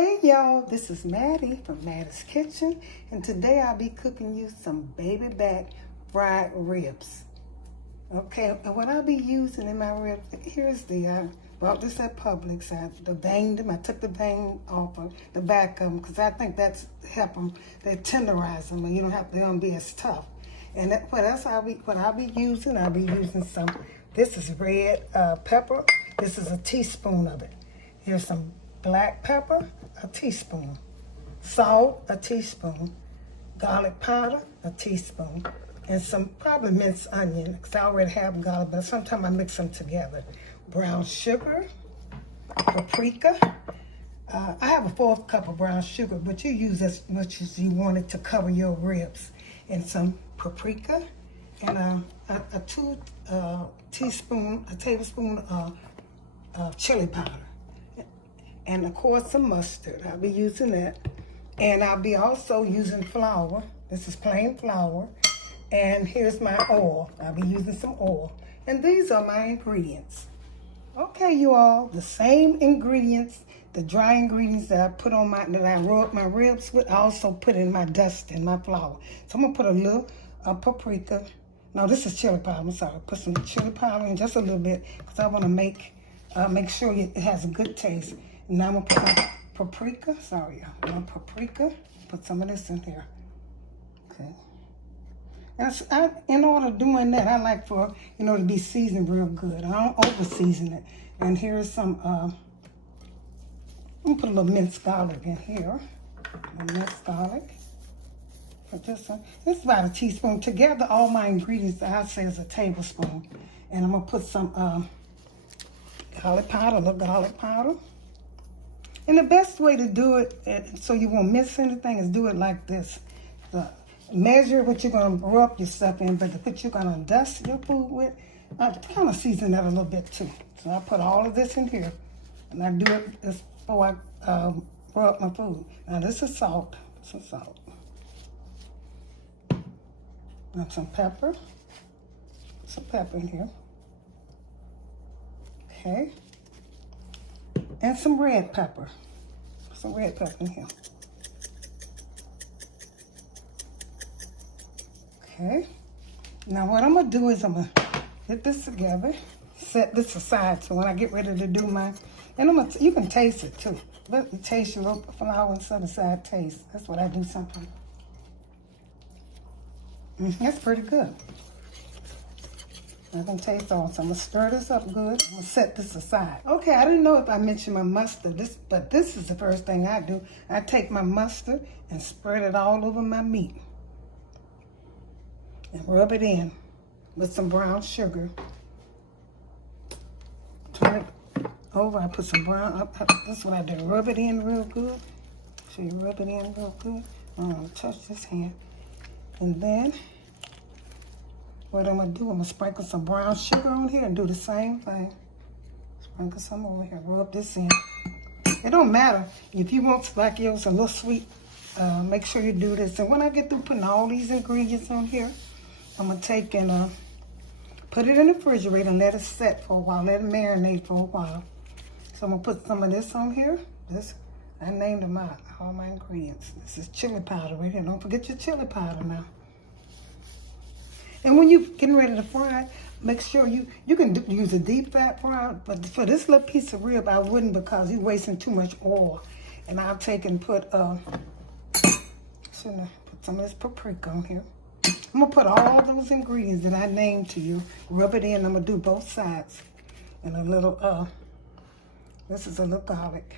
Hey y'all, this is Mattie from Mattie's Kitchen, and today I'll be cooking you some baby back fried ribs. Okay, and what I'll be using in my ribs, here's I bought this at Publix. I veined them, I took the vein off of the back of them because I think that's help them, they tenderize them and they don't be as tough. And what I'll be using some, this is red pepper, this is a teaspoon of it. Here's some black pepper, a teaspoon. Salt, a teaspoon. Garlic powder, a teaspoon. And some probably minced onion, because I already have garlic, but sometimes I mix them together. Brown sugar, paprika. I have a 4th cup of brown sugar, but you use as much as you want it to cover your ribs. And some paprika, and a tablespoon of chili powder. And of course some mustard. I'll be using that. And I'll be also using flour. This is plain flour. And here's my oil. I'll be using some oil. And these are my ingredients. Okay, you all, the same ingredients, the dry ingredients that I put on that I rub my ribs with, I also put in my dusting, my flour. So I'm gonna put a little paprika. No, this is chili powder, I'm sorry. Put some chili powder in just a little bit because I wanna make sure it has a good taste. Now I'm gonna put my paprika, put some of this in here, okay. In order doing that, I like for, to be seasoned real good. I don't over season it. And here's some, I'm gonna put a little minced garlic in here. Minced garlic. Put this one. This is about a teaspoon. Together, all my ingredients, I'd say is a tablespoon. And I'm gonna put some garlic powder, a little garlic powder. And the best way to do it, so you won't miss anything, is do it like this. Measure what you're going to rub your stuff in, but what you're going to dust your food with, I kind of season that a little bit too. So I put all of this in here, and I do it before I rub my food. Now this is salt. Some pepper. Some pepper in here. Okay. And some red pepper. Some red pepper in here. Okay. Now what I'm gonna do is I'm gonna get this together, set this aside, so when I get ready to do mine, and you can taste it too. Let it taste your little flour and set aside taste. That's what I do sometimes. That's pretty good. I can taste all, so I'm gonna stir this up good. I'm gonna set this aside. Okay, I didn't know if I mentioned my mustard, but this is the first thing I do. I take my mustard and spread it all over my meat. And rub it in with some brown sugar. Turn it over, I put some brown, this is what I do. Rub it in real good. So you rub it in real good. I'm gonna touch this hand. And then, what I'm gonna do, I'm gonna sprinkle some brown sugar on here and do the same thing. Sprinkle some over here, rub this in. It don't matter. If you want like yours a little sweet, make sure you do this. And when I get through putting all these ingredients on here, I'm gonna take and put it in the refrigerator and let it set for a while, let it marinate for a while. So I'm gonna put some of this on here. I named them out, all my ingredients. This is chili powder right here. Don't forget your chili powder now. And when you're getting ready to fry it, make sure you can use a deep fat fryer, but for this little piece of rib, I wouldn't because you're wasting too much oil. And I'll take and put some of this paprika on here. I'm gonna put all those ingredients that I named to you, rub it in. I'm gonna do both sides. And a little, this is a little garlic.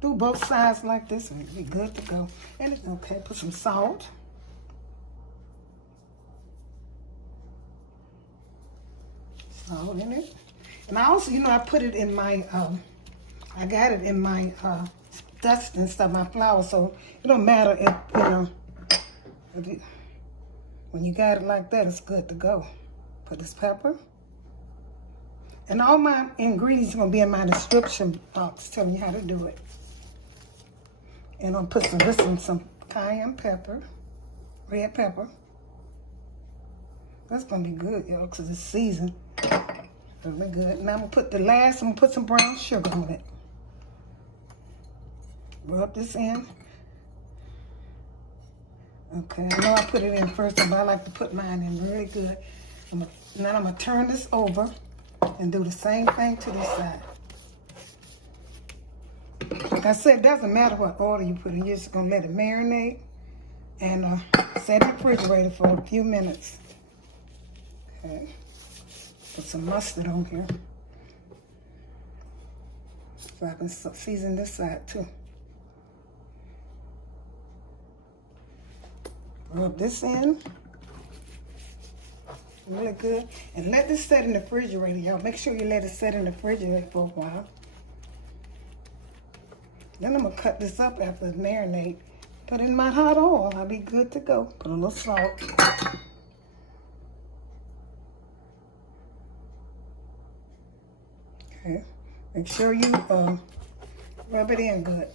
Do both sides like this and it'll be good to go. And okay, put some salt. Salt in it. And I also, I put it in my, I got it in my dust and stuff, my flour, so it don't matter if, when you got it like that, it's good to go. Put this pepper. And all my ingredients are going to be in my description box telling you how to do it. And I'm going to put some cayenne pepper, red pepper. That's going to be good, y'all, because it's seasoned. It'll be good. Now I'm going to put some brown sugar on it. Rub this in. Okay, I know I put it in first, but I like to put mine in really good. Now I'm going to turn this over and do the same thing to this side. Like I said, it doesn't matter what order you put in. You're just going to let it marinate and set it in the refrigerator for a few minutes. Okay. Put some mustard on here. So I can season this side too. Rub this in. Really good. And let this set in the refrigerator, y'all. Make sure you let it set in the refrigerator for a while. Then I'm going to cut this up after it marinate. Put it in my hot oil. I'll be good to go. Put a little salt. Okay. Make sure you rub it in good.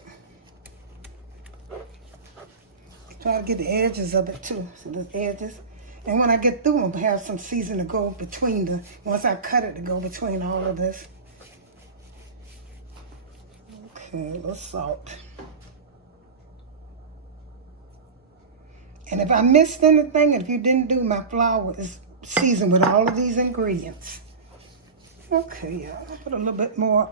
Try to get the edges of it too. So the edges. And when I get through, I'm going to have some seasoning to go between the, once I cut it, to go between all of this. Okay, a little salt. And if I missed anything, if you didn't do, my flour is seasoned with all of these ingredients. Okay, yeah, I'll put a little bit more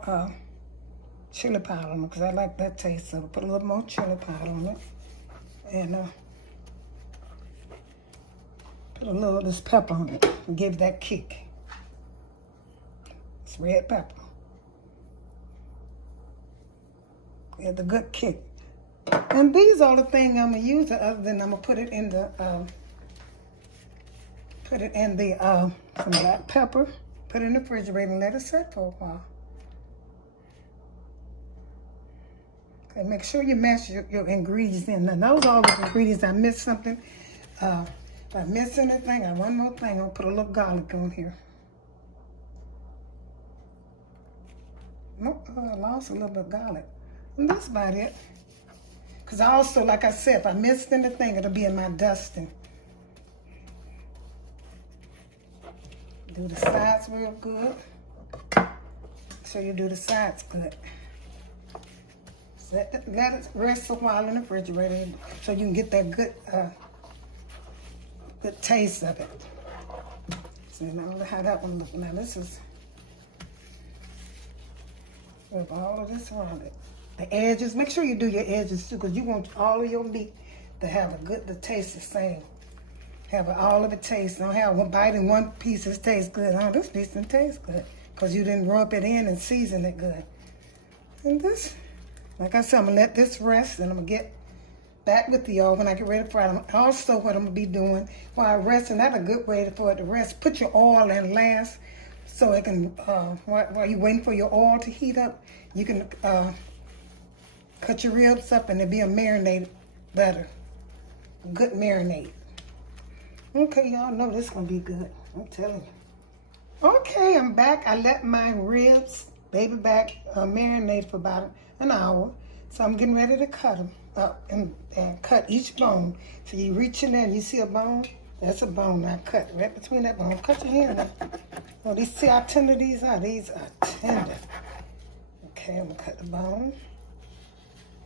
chili powder on it because I like that taste of it. Put a little more chili powder on it. And put a little of this pepper on it and give that kick. It's red pepper. Get the good kick. And these are the things I'm going to use, other than I'm going to put it in the, some black pepper, put it in the refrigerator and let it sit for a while. Okay, make sure you mash your ingredients in. Now, those are all the ingredients. I missed something. If I miss anything, I have one more thing. I'll put a little garlic on here. Nope, I lost a little bit of garlic. And that's about it. Because I also, like I said, if I missed anything, it'll be in my dusting. Do the sides real good. Make sure you do the sides good. Let it rest a while in the refrigerator so you can get that good good taste of it. So now how that one look. Now this is with all of this around it. The edges, make sure you do your edges too, because you want all of your meat to have the taste the same. Have all of it taste. Don't have one bite and one piece that tastes good. Oh, this piece doesn't taste good because you didn't rub it in and season it good. And this, like I said, I'm going to let this rest, and I'm going to get back with y'all when I get ready to fry them. Also, what I'm going to be doing while I rest, and that's a good way for it to rest, put your oil in last so it can, while you're waiting for your oil to heat up, you can cut your ribs up and it'll be a marinated better. Good marinade. Okay, y'all know this is going to be good. I'm telling you. Okay, I'm back. I let my ribs, baby back, marinate for about an hour. So I'm getting ready to cut them up and cut each bone. So you reach in there and you see a bone? That's a bone I cut right between that bone. Cut your hand up. Oh, see how tender these are? These are tender. Okay, I'm going to cut the bone.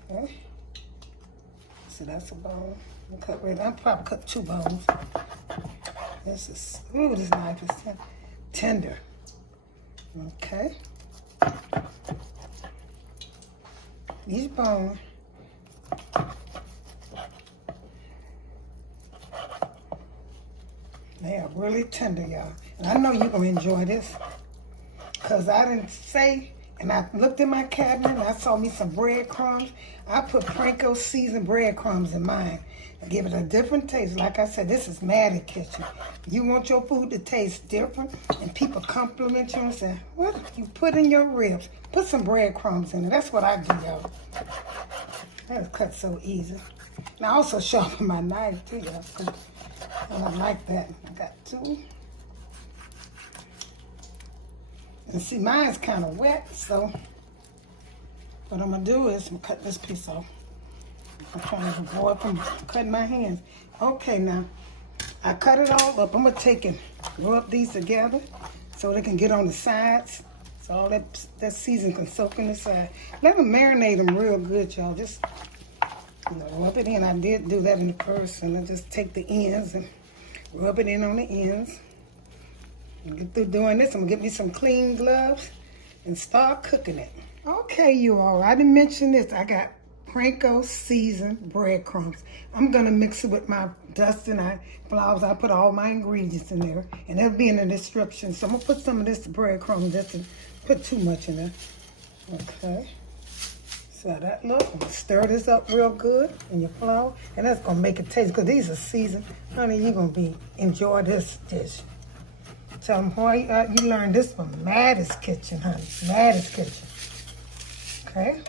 Okay. So that's a bone. I'll probably cut 2 bones. This is, ooh, this knife is tender. Okay. Each bone. They are really tender, y'all. And I know you're going to enjoy this. Because I didn't say, and I looked in my cabinet and I saw me some breadcrumbs. I put Panko seasoned breadcrumbs in mine. I give it a different taste. Like I said, this is Mattie kitchen. You want your food to taste different, and people compliment you and say, what you put in your ribs? Put some breadcrumbs in it. That's what I do, y'all. That is cut so easy. And I also sharpen my knife too, y'all. I don't like that. I got 2. And see, mine's kind of wet, so what I'm going to do is I'm cut this piece off. I'm trying to avoid from cutting my hands. Okay, now, I cut it all up. I'm going to take and rub these together so they can get on the sides. So all that season can soak in the side. Let them marinate them real good, y'all. Just rub it in. I did do that in the first, and I just take the ends and rub it in on the ends. Get through doing this, I'm gonna get me some clean gloves and start cooking it. Okay, you all, I didn't mention this. I got Panko seasoned breadcrumbs. I'm gonna mix it with my dusting flours. I put all my ingredients in there, and it'll be in the description. So I'm gonna put some of this breadcrumbs, just to put too much in there. Okay. So that look, I'm gonna stir this up real good in your flour, and that's gonna make it taste, because these are seasoned. Honey, you're gonna enjoy this dish. Tell them why you learned this from Mattie's kitchen, honey. Mattie's kitchen. Okay.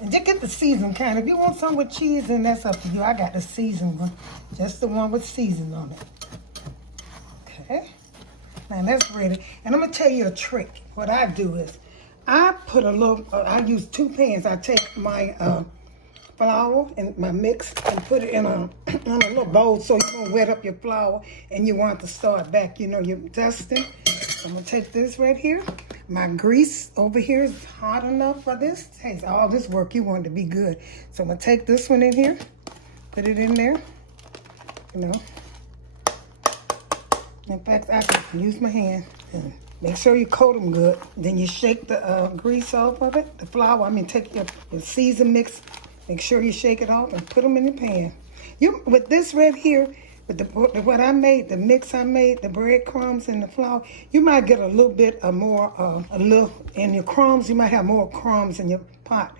And just get the seasoned kind. If you want some with cheese, then that's up to you. I got the seasoned one. Just the one with seasoning on it. Okay. Now that's ready. And I'm going to tell you a trick. What I do is, I put a little, I use 2 pans. I take my flour and my mix and put it in a little bowl, so you don't wet up your flour and you want to start back, you're dusting. So I'm going to take this right here. My grease over here is hot enough for this. Hey, all this work, you want it to be good. So I'm going to take this one in here, put it in there, In fact, I can use my hand. And make sure you coat them good. Then you shake the grease off of it, the flour. Take your seasoned mix. Make sure you shake it off and put them in the pan. With this right here, with what I made, the mix I made, the breadcrumbs and the flour, you might get a little bit more, in your crumbs. You might have more crumbs in your pot.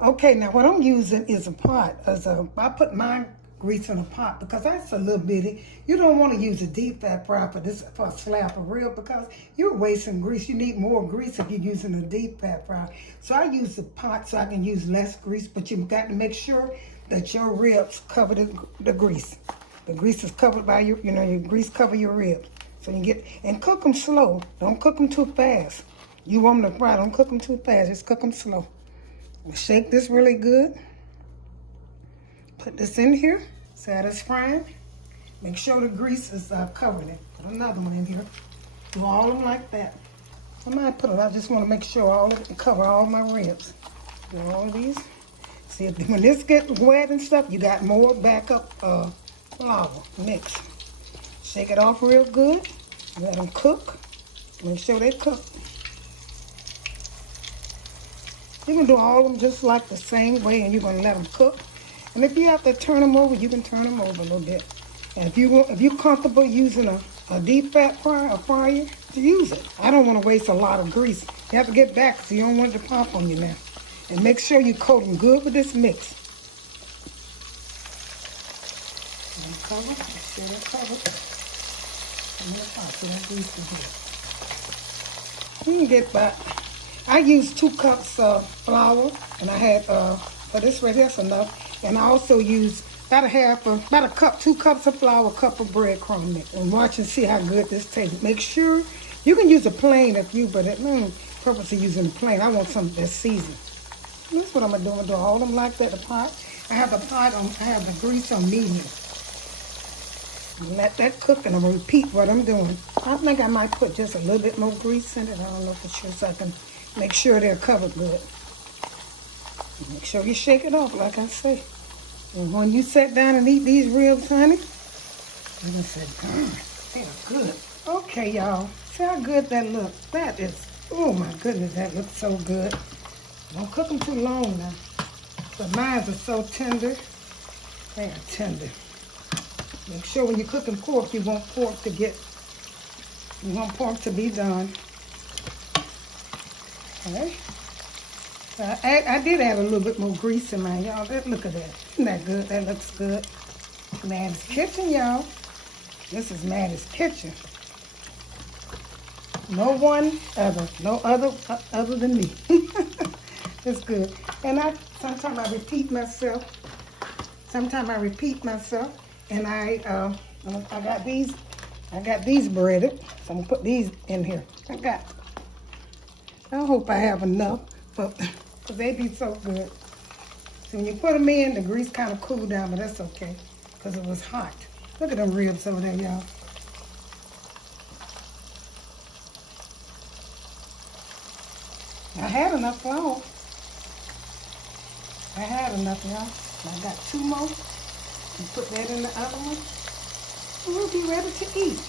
Okay, now what I'm using is a pot. I put my grease in a pot because that's a little bitty. You don't want to use a deep fat fryer for a slab of rib, because you're wasting grease. You need more grease if you're using a deep fat fryer. So I use the pot so I can use less grease, but you've got to make sure that your ribs cover the grease. The grease is covered by your grease cover your ribs. So and cook them slow. Don't cook them too fast. You want them to fry, don't cook them too fast. Just cook them slow. Shake this really good. Put this in here. Satisfying. Make sure the grease is covering it. Put another one in here. Do all of them like that. I just want to make sure all of it cover all my ribs. Do all of these. See, when this gets wet and stuff, you got more backup flour mix. Shake it off real good. Let them cook. Make sure they cook. You can do all of them just like the same way, and you're going to let them cook. And if you have to turn them over, you can turn them over a little bit. And if you're comfortable using a deep fat fryer, to use it. I don't want to waste a lot of grease. You have to get back, so you don't want it to pop on you now. And make sure you coat them good with this mix. And cover. Make sure they're covered. And they're hot, so that grease is here. You can get back. I used 2 cups of flour, and I had for this right here, that's enough. And I also used about a cup, 2 cups of flour, a cup of breadcrumb mix. And watch and see how good this tastes. Make sure you can use a plain but the purpose of using a plain, I want something that's seasoned. That's what I'm gonna do. I'm gonna do all of them like that. The pot. I have the grease on medium. Let that cook, and I'm gonna repeat what I'm doing. I think I might put just a little bit more grease in it. I don't know for sure, so I can make sure they're covered good. Make sure you shake it off, like I say. And when you sit down and eat these ribs, honey, you're gonna say, they are good. Okay, y'all. See how good that looks. That is, oh my goodness, that looks so good. Don't cook them too long now. But mine are so tender. They are tender. Make sure when you're cooking pork, you want pork to be done. Okay. I did add a little bit more grease in mine, y'all. Look at that. Isn't that good? That looks good. Mattie's kitchen, y'all. This is Mattie's kitchen. No other than me. It's good. And sometimes I repeat myself. And I got these breaded. So I'm gonna put these in here. I hope I have enough, but because they be so good. So when you put them in, the grease kind of cooled down, but that's okay because it was hot. Look at them ribs over there, y'all. I had enough flour. I had enough, y'all. I got 2 more. And put that in the oven. And we'll be ready to eat.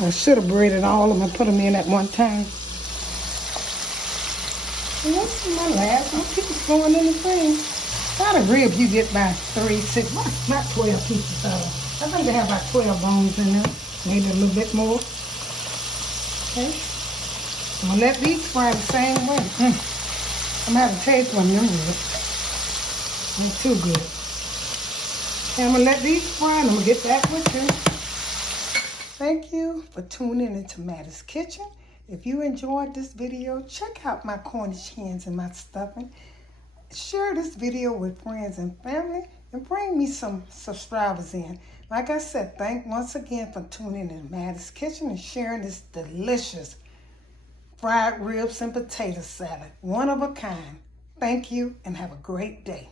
I should have braided all of them and put them in at one time. And that's my last one. Keep going in the thing. About a rib you get by 3, 6, not 12 pieces. I think they have about 12 bones in there. Maybe a little bit more. Okay. I'm going to let these fry the same way. I'm going to have to taste one of them ribs. Not too good. And I'm going to let these fry and I'm going to get back with you. Thank you for tuning into Mattie's Kitchen. If you enjoyed this video, check out my Cornish hens and my stuffing. Share this video with friends and family and bring me some subscribers in. Like I said, thank once again for tuning in Mattie's Kitchen and sharing this delicious fried ribs and potato salad. One of a kind. Thank you and have a great day.